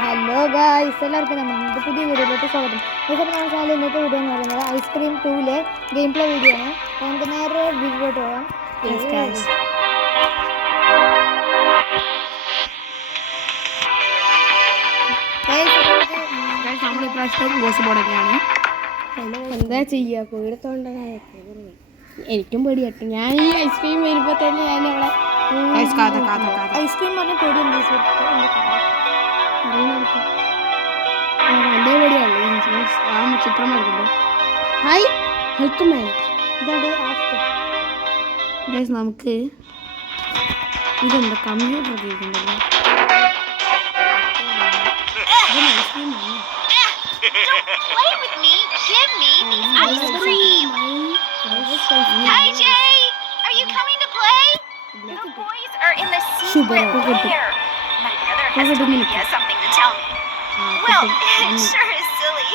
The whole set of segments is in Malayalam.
ഹലോ ഗായ്സ്, എല്ലാവർക്കും നമ്മുടെ പുതിയ വീഡിയോയിലോട്ട് സ്വാഗതം. ഇപ്പോൾ നമ്മുടെ ചാനൽ ഇന്നത്തെ വീഡിയോ എന്ന് പറയുന്നത് ഐസ്ക്രീം 2 ഗെയിം പ്ലേ വീഡിയോ ആണ്. നമുക്ക് നേരെ വീഡിയോട്ട് പോകാം. നമ്മൾ ഇപ്രാവശ്യം ഗോസ് ബോർഡൊക്കെയാണ്. എന്താ ചെയ്യുക, കോഴിടത്തോണ്ട് എനിക്കും പേടിയാട്ടോ. ഞാൻ ഈ ഐസ്ക്രീം വരുമ്പോൾ തന്നെ ഞാനവിടെ ഐസ്ക്രീം പറഞ്ഞ പേടിയുണ്ട്. എൻ്റെ പേടിയല്ലേ ആ ചിത്രം വരുന്നുണ്ട്. Hi welcome back. ഗൈസ് നമുക്ക് ഇതെന്താ കമ്പ്യൂട്ടർ ഒക്കെ ഇരിക്കുന്നുണ്ടല്ലോ. Play with me. Give me ice cream. Hi, Jay. Are you coming to play? The boys are in the secret lair. My brother has told me he has something to tell me. Well, it sure is silly.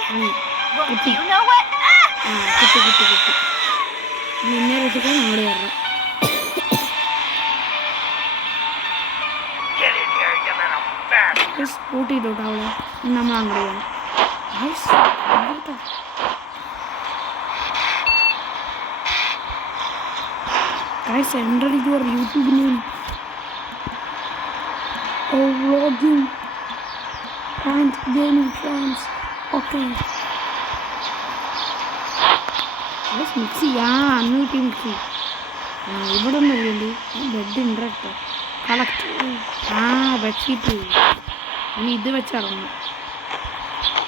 Well, do you know what? നിന്നെ രക്ഷിക്കാൻ നമ്മൾ വരണം. കൂട്ടിയിട്ടോട്ടോ അവളെ. നമ്മൾ അങ്ങോട്ട് ചെയ്യണം. Guys, enter your YouTube name. Oh, vlogging and gaming friends. Okay. Guys, mixi. Annuity mixi. ഇവിടെ ഒന്നും വേണ്ടി ബെഡ് ഉണ്ട് കേട്ടോ. കളക്ട് ബെഡ്ഷീറ്റ് ഇനി ഇത് വെച്ചിറങ്ങും.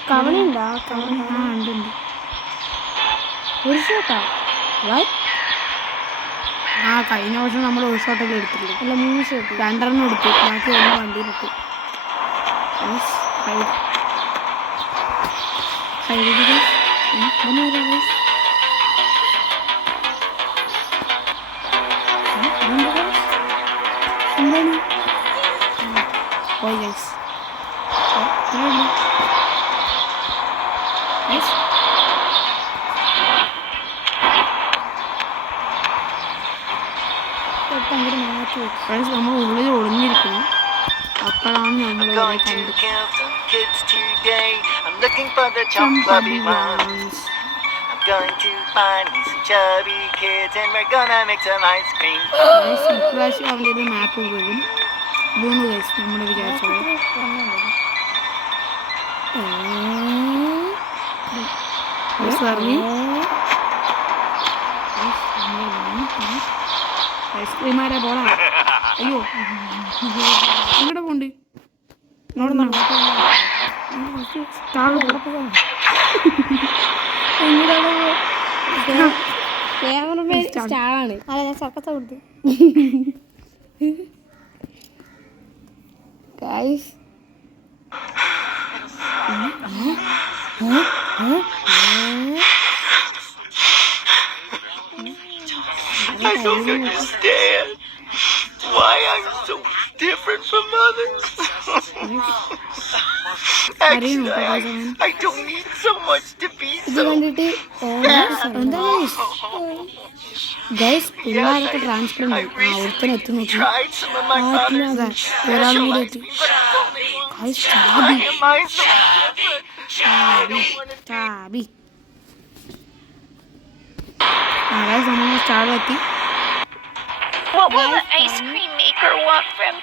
കവണയുണ്ടോ? ഉണ്ട്. ഒരു ഷോട്ടാ? കഴിഞ്ഞ വർഷം നമ്മൾ ഒരു ഷോട്ടൊക്കെ എടുത്തില്ലേ? അല്ല, 3 ഷോട്ട്. 2 എടുത്തു. ബാക്കി 1 വണ്ടിയിലിട്ടു. പോയി ഗൈസ്. നമ്മൾ ഉള്ളിൽ ഒളിഞ്ഞിരിക്കുന്നു. അപ്പോഴാണ് നമ്മൾ ഇപ്രാവശ്യം അവൻ്റെ ഇത് മാപ്പ് വരും. മൂന്ന് ഗൈസ് നമ്മൾ വിചാരിച്ചത് ഐസ്ക്രീം ആരാ പോടാ. അയ്യോ എങ്ങോട്ട് പോണ്ട്? സ്റ്റാളാണ്. അല്ല, ഞാൻ ചക്കത്ത കൊടുത്തു. Guys I don't understand why I'm so different from others. Actually, I don't need so much to be ഇത് so. കണ്ടിട്ട് എന്താ ഗൈസ് പിള്ളേരൊക്കെ ട്രാൻസ്ഫർ ഉണ്ട്. ഒരുത്തനെ എത്തി നോക്കി. Tried some of my brother's ഒരാൾ special കൂടി ice എത്തി. cream, but it's only. Guys Why am I so different? I don't want to Xabi നമ്മൾ സ്റ്റാളിലെത്തി. What will the ice cream maker want from?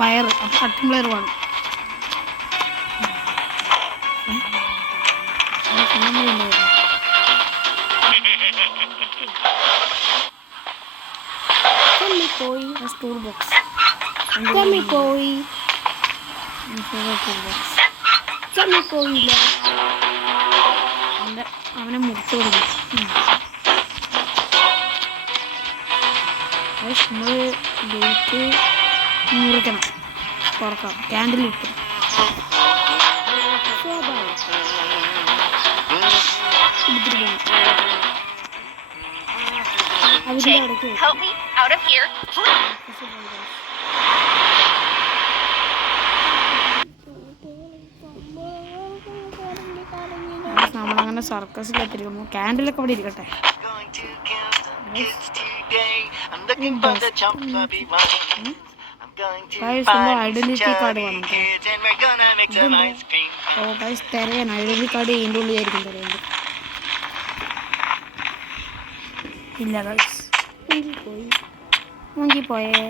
വയറ് അപ്പം കട്ടും പ്ലെയർ വേണം. ടൂൾ ബോക്സ് പോയില്ല. അവനെ മുറിച്ചു കൊടുക്കും. നമ്മൾ ഗേറ്റ് മുറിക്കണം, തുറക്കാം, ക്യാൻഡിൽ കിട്ടും. Jay, help me out of here, please. അങ്ങനെ സർക്കസിലെത്തിരിക്കുന്നു. ക്യാൻഡിലൊക്കെ അവിടെ ഇരിക്കട്ടെ. ഐഡന്റിറ്റി കാർഡ് വേണം. ഓ ഗൈസ് തിരയാണ്. ഐഡന്റിറ്റി കാർഡ് ഇതിൻ്റെ ഉള്ളിലായിരിക്കും തിരയുന്നത്. ഇല്ല ഗൈസ് മുങ്ങി പോയേ.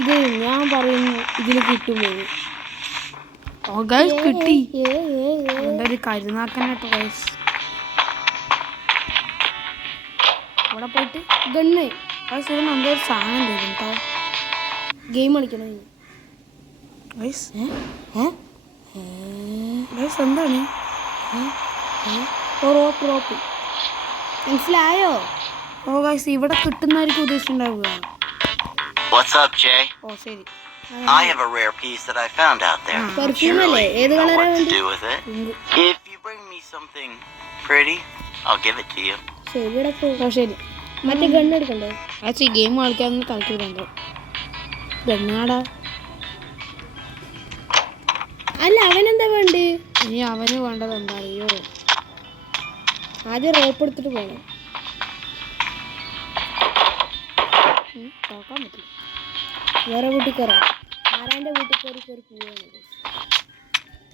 ഇത് ഞാൻ പറയുന്നു ഇതിൽ കിട്ടുമോ? ഓ ഗൈസ് കിട്ടി. എന്തൊരു കരുനാക്കനായിട്ട് ഗൈസ്. അവിടെ പോയിട്ട് ഗണ്ണ് ഗൈസ് ഇതിന് എന്തൊരു സാധനം തരും കേട്ടോ. ഗെയിം കളിക്കണം ഗൈസ് ഗൈസ് എന്താണ്? റോപ്പ് മനസ്സിലായോ? ഓ ഗൈസ് ഇവിടെ കിട്ടുന്നതായിരിക്കും ഉദ്ദേശിച്ചിട്ടുണ്ടാവുക. What's up, Jay? ഓ ശരി. I have a rare piece that I found out there. Perfume അല്ലേ? ഏത് You know കളറാ what to വേണ്ടി? do with it? If you bring me something pretty, I'll give it to you. ശരിയുടെ ഓ ശരി. മറ്റേ ഗണ്ണ് എടുക്കണ്ടേ? ഗൈസ് ഈ ഗെയിം കളിക്കാനൊന്നും താല്പര്യമുണ്ടോ? ഗണ്ണാടാ. അല്ല അവനെന്താ വേണ്ടേ? ഇനി അവന് വേണ്ടത് എന്താ അറിയോ? ആദ്യം റോപ്പ് എടുത്തിട്ട് പോകണം. നോക്കാൻ പറ്റില്ല. വേറെ വീട്ടിൽ കയറാം. ആരാൻ്റെ വീട്ടിൽ കയറി പോവുകയാണ്.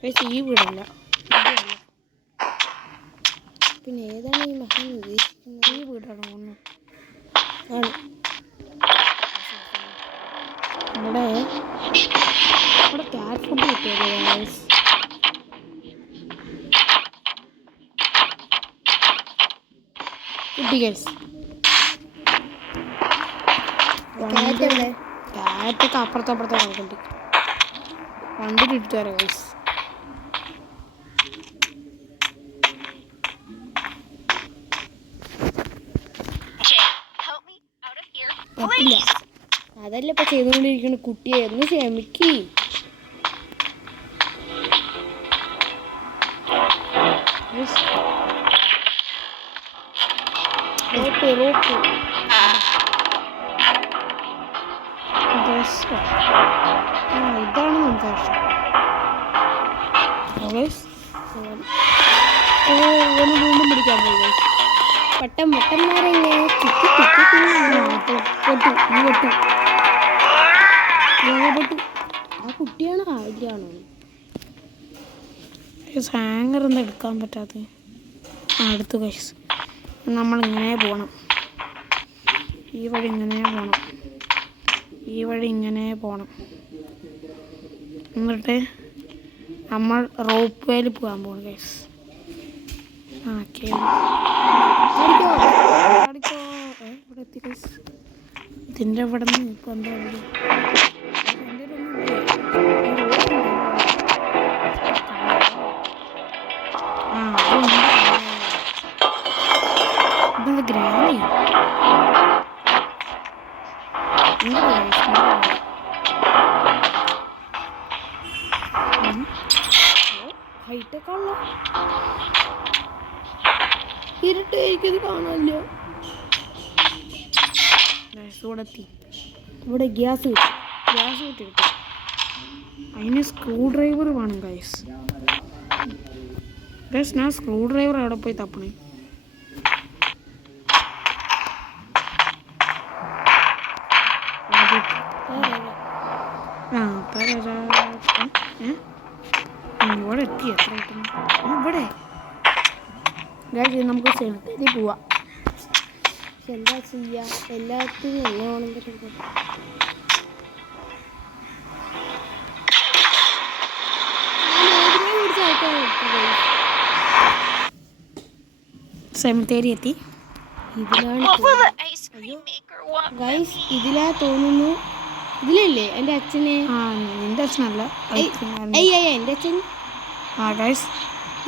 ഗൈസ് ഈ വീടല്ല. പിന്നെ ഏതാണ് ഈ മഹാൻ ഉദ്ദേശിക്കുന്നത്? ഈ വീടാണ് ഒന്ന്. ആണ് ഇവിടെ ക്യാറ്റ് ഫുഡ് കിട്ടിയത് ഗൈസ്. കിട്ടി ഗൈസ്. ക്യാറ്റ് എവിടെ? ക്യാറ്റൊക്കെ അപ്പുറത്തപ്പുറത്തെ കിടക്കുന്നുണ്ട്. വണ്ടിയിൽ ഇട്ട് തരാം guys. Jay, help me out of here, പറ്റില്ല. please. അതല്ല ഇപ്പൊ ചെയ്തുകൊണ്ടിരിക്കുന്ന കുട്ടിയെ ഒന്ന് ക്ഷമിക്ക്. ഗൈസ് റോപ്പ് ഗൈസ് ഇതാണ് നമുക്ക് ആവശ്യം. ഗൈസ് ഓ ഒന്ന് വീണ്ടും പിടിക്കാൻ പോയി ഗൈസ്. വട്ടന്മാരല്ലേ പൊട്ടു നീ പൊട്ടു. ആ കുട്ടിയാണോ ആദ്യമാണോ? ഹാങ്ങർ ഒന്നും എടുക്കാൻ പറ്റാത്ത അടുത്ത് ഗൈസ്. നമ്മളിങ്ങനെ പോകണം. ഈ വഴി ഇങ്ങനെ പോകണം. ഈ വഴി ഇങ്ങനെ പോകണം. എന്നിട്ട് നമ്മൾ റോപ്പ് വേയിൽ പോകാൻ പോകണം ഗൈസ്. ഓക്കെ ഇവിടെ എത്തി ഗൈസ്. ഇതിൻ്റെ ഇവിടെ നിന്ന് ഇപ്പം എന്താ ഇതെന്താ ഗ്രാമി? ഹൈറ്റൊക്കെ ഉള്ള ഇരുട്ടായിരിക്കും കാണാനില്ല. ഇവിടെ എത്തി. ഇവിടെ ഗ്യാസ് കിട്ടും. ഗ്യാസ് കിട്ടി കിട്ടും. അതിന് സ്ക്രൂ ഡ്രൈവർ വേണം ഗൈസ്. ഗൈസ് ഞാൻ സ്ക്രൂ ഡ്രൈവർ അവിടെ പോയി തപ്പണേ. ആ ഇവിടെ എത്തി. എത്ര കിട്ടുന്നു ഇവിടെ ഗൈസ്? നമുക്ക് സെൽത്തേക്ക് പോവാം. എന്താ ചെയ്യാ? എല്ലാത്തിനും എല്ലാം സെമിത്തേരി എത്തി. ഇതിലാണ് What will the ice cream maker want? Guys ഇതിലാ തോന്നുന്നു. ഇതിലല്ലേ എൻ്റെ അച്ഛനെ? ആ നിന്റെ അച്ഛനല്ല. എൻ്റെ അച്ഛൻ. ആ ഗൈസ്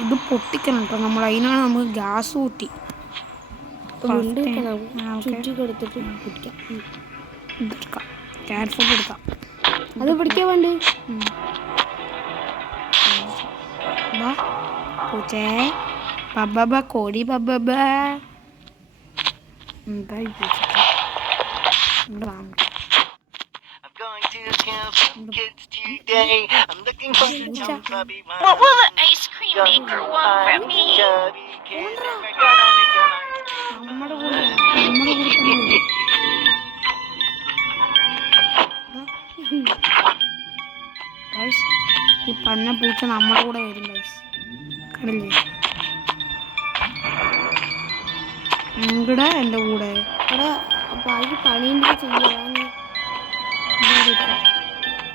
ഇത് പൊട്ടിക്കണം കേട്ടോ. നമ്മൾ അതിനാണ് നമുക്ക് ഗ്യാസ് കൂട്ടി. ചുറ്റി കൊടുത്തിട്ട് പിടിക്കാം. ഇതെടുക്കാം. ക്യാറ്റ് ഫുഡ് എടുക്കാം. അത് പിടിക്കാൻ വേണ്ടി ബാ പൂച്ചേ ബബ്ബ കോഴി ബബ്ബ. എന്താ ഈ പൂച്ചക്ക്? I'm going to kill some kids today. I'm looking What will the ice cream maker want from me? നമ്മുടെ കൂടെ തന്നെ വരും. Guys, ഈ പന്ന പൂച്ച നമ്മുടെ കൂടെ വരും ഗൈസ്. കണ്ടില്ലേ? ഇവിടെ എൻ്റെ കൂടെ അവിടെ ബാക്കി പണിയുണ്ട് ചെയ്യാൻ.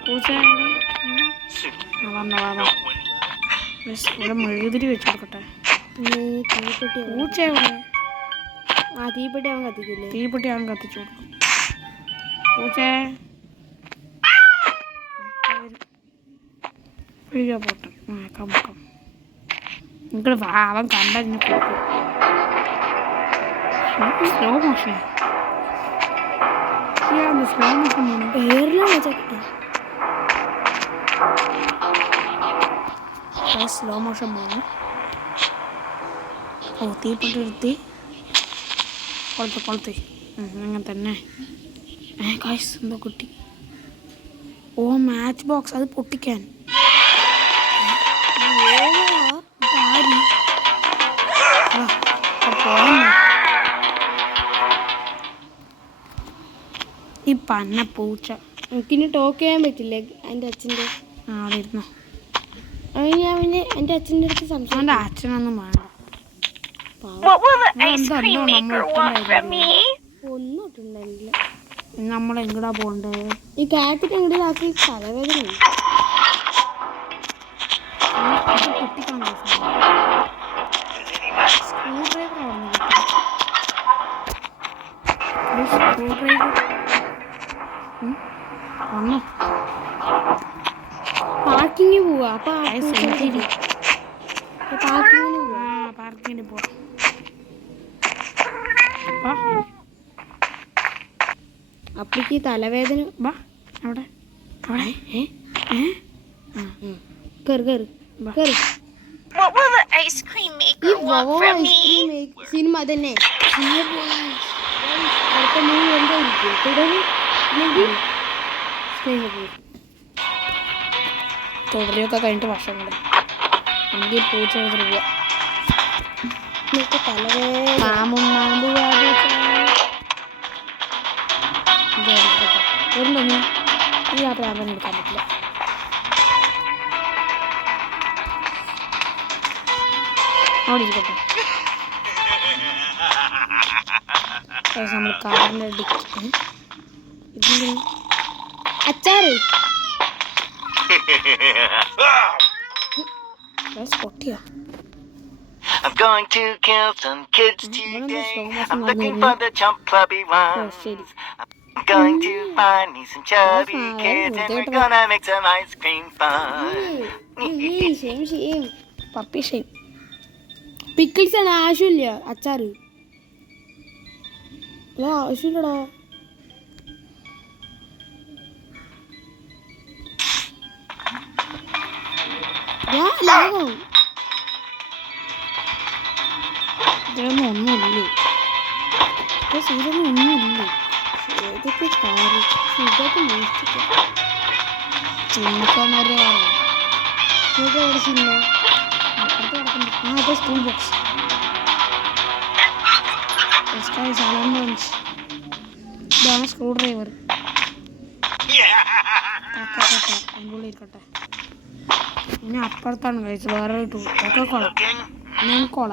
പൂച്ച ഇവിടെ മെഴുകുതിരി വെച്ച് കൊടുക്കട്ടെ. തീപ്പെട്ടി പൂച്ച എവിടെ? തീപ്പെട്ടി അവൻ കത്തിക്കില്ലേ? തീപ്പെട്ടി അവൻ കത്തിച്ചു കൊടുക്കും. പൂച്ചേ വീഴ പോട്ടെ. കമ്പക്കം ഇങ്ങോട്ട് വാ, അവൻ കണ്ടതിന് കൊടുക്കും. സ്ലോ മോഷൻ സ്ലോ മോഷൻ എയറിലാണ് ചക്ക. സ്ലോ മോഷൻ പോകുന്നു. ഓ തീപ്പെട്ടി എടുത്തി കൊളുത്തി അങ്ങനെ തന്നെ. കാശ് എന്തോ കിട്ടി. ഓ മാച്ച് ബോക്സ്, അത് പൊട്ടിക്കാൻ. ഈ പന്ന പൂച്ച എനിക്കിനി ടോക്ക് ചെയ്യാൻ പറ്റില്ലേ എൻ്റെ അച്ഛൻ്റെ? അവിടെ ഇരുന്നോ. അവന് എൻ്റെ അച്ഛൻ്റെ അടുത്ത് സംസാരിക്കും. അവൻ്റെ അച്ഛനൊന്നും വേണ്ട. What will the ice cream maker want from me? ഒന്നും ഇട്ടുണ്ടായിരുന്നില്ല. നമ്മൾ എങ്ങടാ പോണ്ടേ? ഈ കാറ്റിട്ട് എങ്ങോട്ടാക്കി തലവേദന. പൊട്ടിക്കാൻ സ്ക്രൂ ഡ്രൈവർ വന്നോ. പാർക്കിങ്ങിന് പോവാ. അപ്പൊ സെഞ്ചുറി പാർക്കിങ്ങിന് പോവാ. പാർക്കിങ്ങിന് പോവാം. അപ്പഴേക്ക് തലവേദന. വാ അവിടെ അവിടെ കേറ് കേറ് കേറ്. What will the ice cream ഈ maker want from me? Cinema തന്നെ. അടുത്ത മൂവി എന്തായിരിക്കും? തുടരെയൊക്കെ കഴിഞ്ഞിട്ട് വർഷങ്ങൾ എനിക്ക് പൂച്ച എടുത്തിട്ട് പോവാം. തലവേദന. ഉണ്ടോ ഈ യാത്ര ആകാൻ എടുക്കാൻ പറ്റില്ല. അവിടെ ഇരിക്കട്ടെ. നമ്മൾ കാറിൻ്റെ ഇതിൻ്റെ അച്ചാറ് പൊട്ടിയോ? I'm going to kill some kids today. I'm looking for the chump clubby ones. ശരി. I'm going to find me some chubby kids and we're gonna make some ice cream fun. Puppy shame. Pickles ആണ്. ആവശ്യമില്ല അച്ചാറ്. അല്ല ആവശ്യമില്ലടാ. ലാഗം ഇതൊന്നും ഒന്നുമില്ലേ? ഇതൊന്നും ഒന്നുമില്ലേ? ഏതൊക്കെ കാറ് ഇതൊക്കെ മോഷ്ടിക്കാം. ചിന്തിക്കാന്നവരെ ഇതൊക്കെ എവിടെ സിനിമ? അതെ സ്കൂൾ ബോക്സ്. ഇതാണ് സ്ക്രൂ ഡ്രൈവർ. ഇരിക്കട്ടെ. ഇനി അപ്പുറത്താണ് കഴിച്ചത് വേറെ ടൂൾ. ഒക്കെ കൊള ഞാൻ കൊള.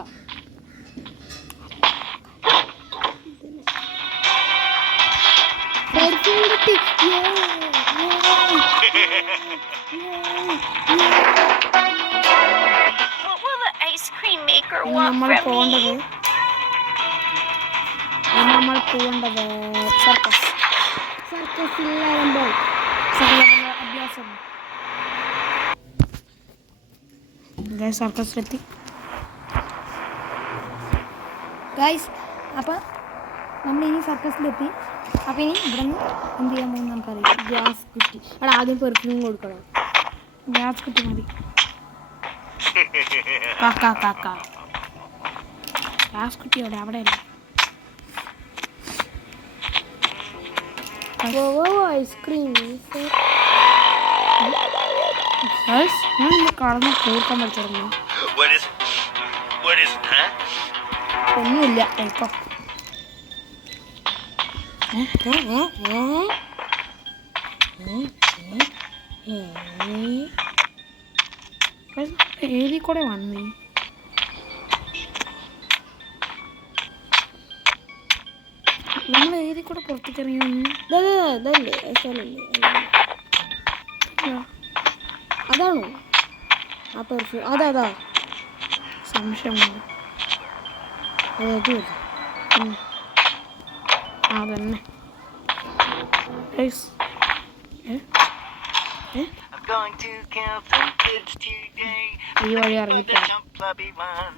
What will the ice cream maker ഇനി want നമ്മൾ from പോകേണ്ടത് me? സർക്കസ്. സർക്കസിലാകുമ്പോൾ അഭ്യാസം. സർക്കസിലെത്തി ഗൈസ്. അപ്പം നമ്മളിനി സർക്കസിലെത്തി. അപ്പം ഇനി ഇവിടെ നിന്ന് എന്ത് ചെയ്യാൻ പോകുന്നു നമുക്കറിയാം. ഗ്യാസ് കുറ്റി. അവിടെ ആദ്യം പെർഫ്യൂം കൊടുക്കണം. ഗ്യാസ് കുറ്റി മതി. കാക്ക ഗ്യാസ് കുറ്റി അവിടെ അല്ല. ഐസ്ക്രീം ഗൈസ് ഞാൻ ഇന്ന് കളന്ന് കൂർക്കാൻ പറ്റുന്നു. What is it? What is it, huh? ഒന്നുമില്ല ഇപ്പം. ഏതി കൂടെ വന്നേ? നമ്മൾ ഏതി കൂടെ പുറത്തേക്ക് ഇറങ്ങി വന്നു? ഇതല്ലേ അതാണോ ആ പെർഫ്യൂം? അതാ സംശയമുണ്ട്. അതന്നെ guys. I'm going to kill some kids today. ഈ വഴി The ഇറങ്ങിപ്പോ chump clubby one.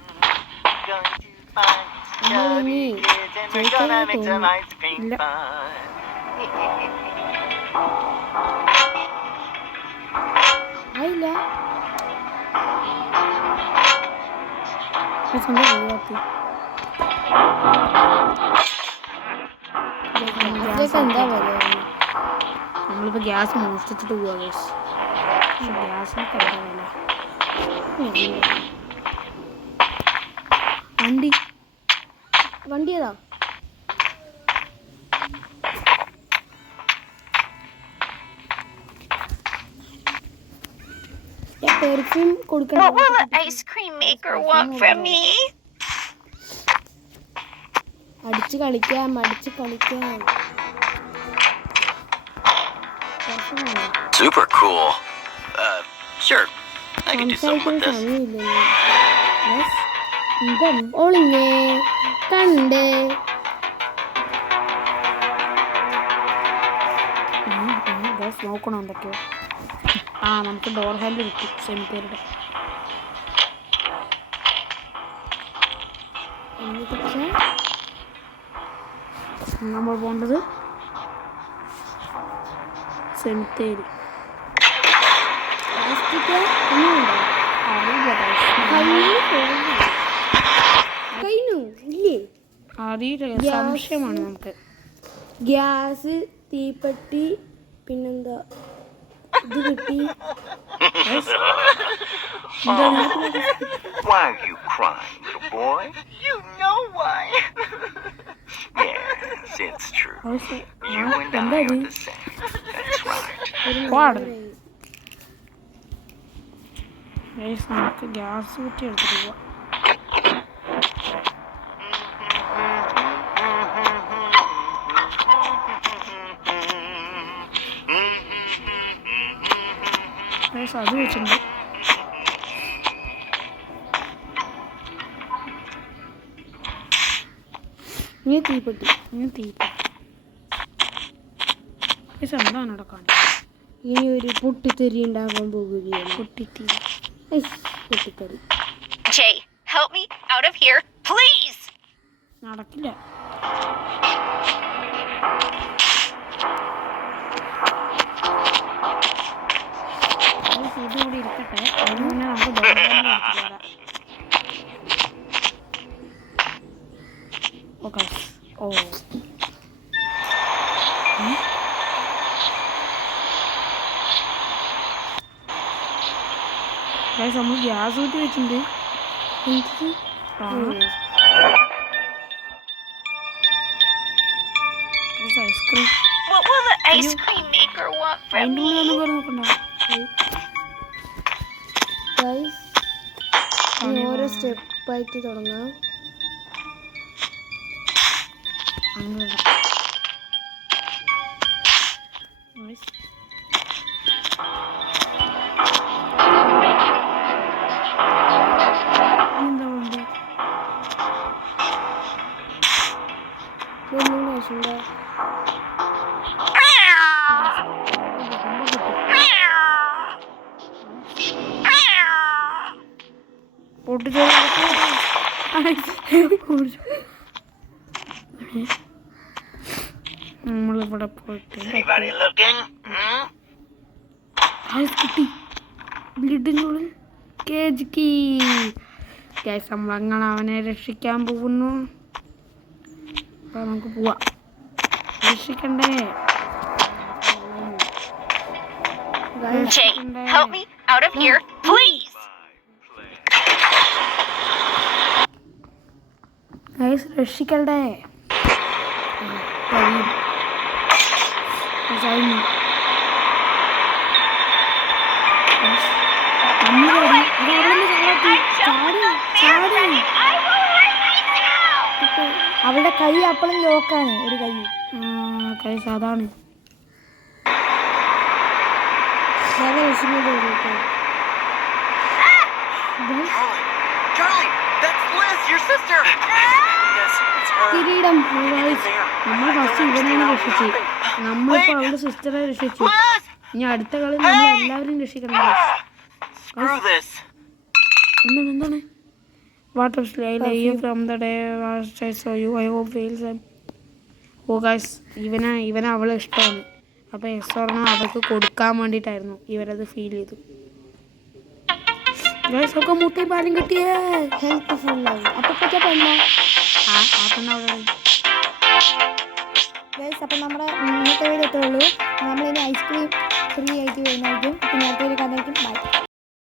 I'm going to find some chubby kids and we're gonna make some ice cream ഇല്ല. fun. ആയില്ല. ഒഴിവാക്കി. എന്താ പറയുക? നമ്മളിപ്പോൾ ഗ്യാസ് മോഷ്ടിച്ചിട്ട് പോവാ ഗൈസ്. പക്ഷെ ഗ്യാസിനൊക്കെ എന്താ വില? വണ്ടി ഏതാ? പെർഫ്യൂം കൊടുക്കണം. What will the ice cream maker want from me? അടിച്ച് കളിക്കാം. Super cool. Sure. I can do something with this. സമയമില്ല. ഒളിങ്ങേ കണ്ടേ. നോക്കണം എന്തൊക്കെയോ. നമുക്ക് ഡോർ ഹാൻഡിൽ കിട്ടി സെമിത്തേരുടെ. നമ്മൾ പോകേണ്ടത് സെമിത്തേരി. അറിയില്ല, സംശയമാണ് നമുക്ക്. ഗ്യാസ്, തീപ്പെട്ടി, പിന്നെന്താ ഇത് കിട്ടി. Why are you crying, little boy? You know why. Yes, it's true. You and I are the same. That's right. നമുക്ക് ഗ്യാസ് കുറ്റി എടുത്തിട്ട് പോവാം. അത് വെച്ചിട്ടുണ്ട്. തീപ്പെട്ടി എന്താണ് നടക്കാൻ? ഇനി ഒരു പൊട്ടിത്തെറി ഉണ്ടാകാൻ പോകുകയാണ്. പൊട്ടിത്തെറി. Jay, help me out of here, please. നടക്കില്ല. ഇതുകൂടി ഇരിക്കട്ടെ. അതിന് മുന്നേ നമുക്ക് ഓക്കെ. നമ്മൾ ഗ്യാസ് കൂട്ടി വെച്ചിട്ടുണ്ട്. Ice cream. What will the ice cream maker want from അതിൻ്റെ me? ഉള്ളിൽ ഒന്നും നോക്കണ്ട. ഓരോ സ്റ്റെപ്പായിട്ട് തുടങ്ങാം. അങ്ങനെ എന്താ വേണ്ടത്? നമ്മളിവിടെ പോയിട്ട് Anybody looking? കിട്ടി. ബ്ലഡിൻ്റെ ഉള്ളിൽ കേജിക്ക്. നമ്മളങ്ങനെ അവനെ രക്ഷിക്കാൻ പോകുന്നു. അപ്പം നമുക്ക് പോവാം. രക്ഷിക്കണ്ടേ? Jay, help me out of here, please. Guys രക്ഷിക്കണ്ടേ? അവളുടെ കൈ അപ്പോഴും ലോക്കാണ്, ഒരു കൈ. ഗൈസ് അതാണ്. Charlie, that's Liz, your sister. Yes, it's her. കിരീടം. നമ്മൾ ഫസ്റ്റ് ഇവനെയാണ് രക്ഷിച്ചത്. നമ്മളിപ്പോ അവളുടെ സിസ്റ്ററെ രക്ഷിച്ചു. Liz! ഇനി അടുത്ത കളി നമ്മൾ എല്ലാവരും രക്ഷിക്കണം. Screw this. എന്താണ് water slide from the day I saw you I hope feels. Oh guys ഇവനെ അവളെ ഇഷ്ടമാണ്. അപ്പോൾ എസ് പറഞ്ഞാൽ അവൾക്ക് കൊടുക്കാൻ വേണ്ടിയിട്ടായിരുന്നു. ഇവരത് ഫീൽ ചെയ്തു. ഗൈസ് ഒക്കെ മുട്ടയും പാലും കിട്ടിയേ. ഹെൽപ്പ് ഫുള്ളായി. അപ്പോൾ പെണ്ണ ആ പെണ്ണ അവിടെ. ഗൈസ് അപ്പോൾ നമ്മുടെ ഇന്നത്തെ വീഡിയോ എത്തുള്ളൂ. നമ്മളിനി ഐസ്ക്രീം ഫ്രീ ആയിട്ട് വരുന്നതായിരിക്കും. പിന്നെ അടുത്തൊരു കഥയായിരിക്കും. ബൈ.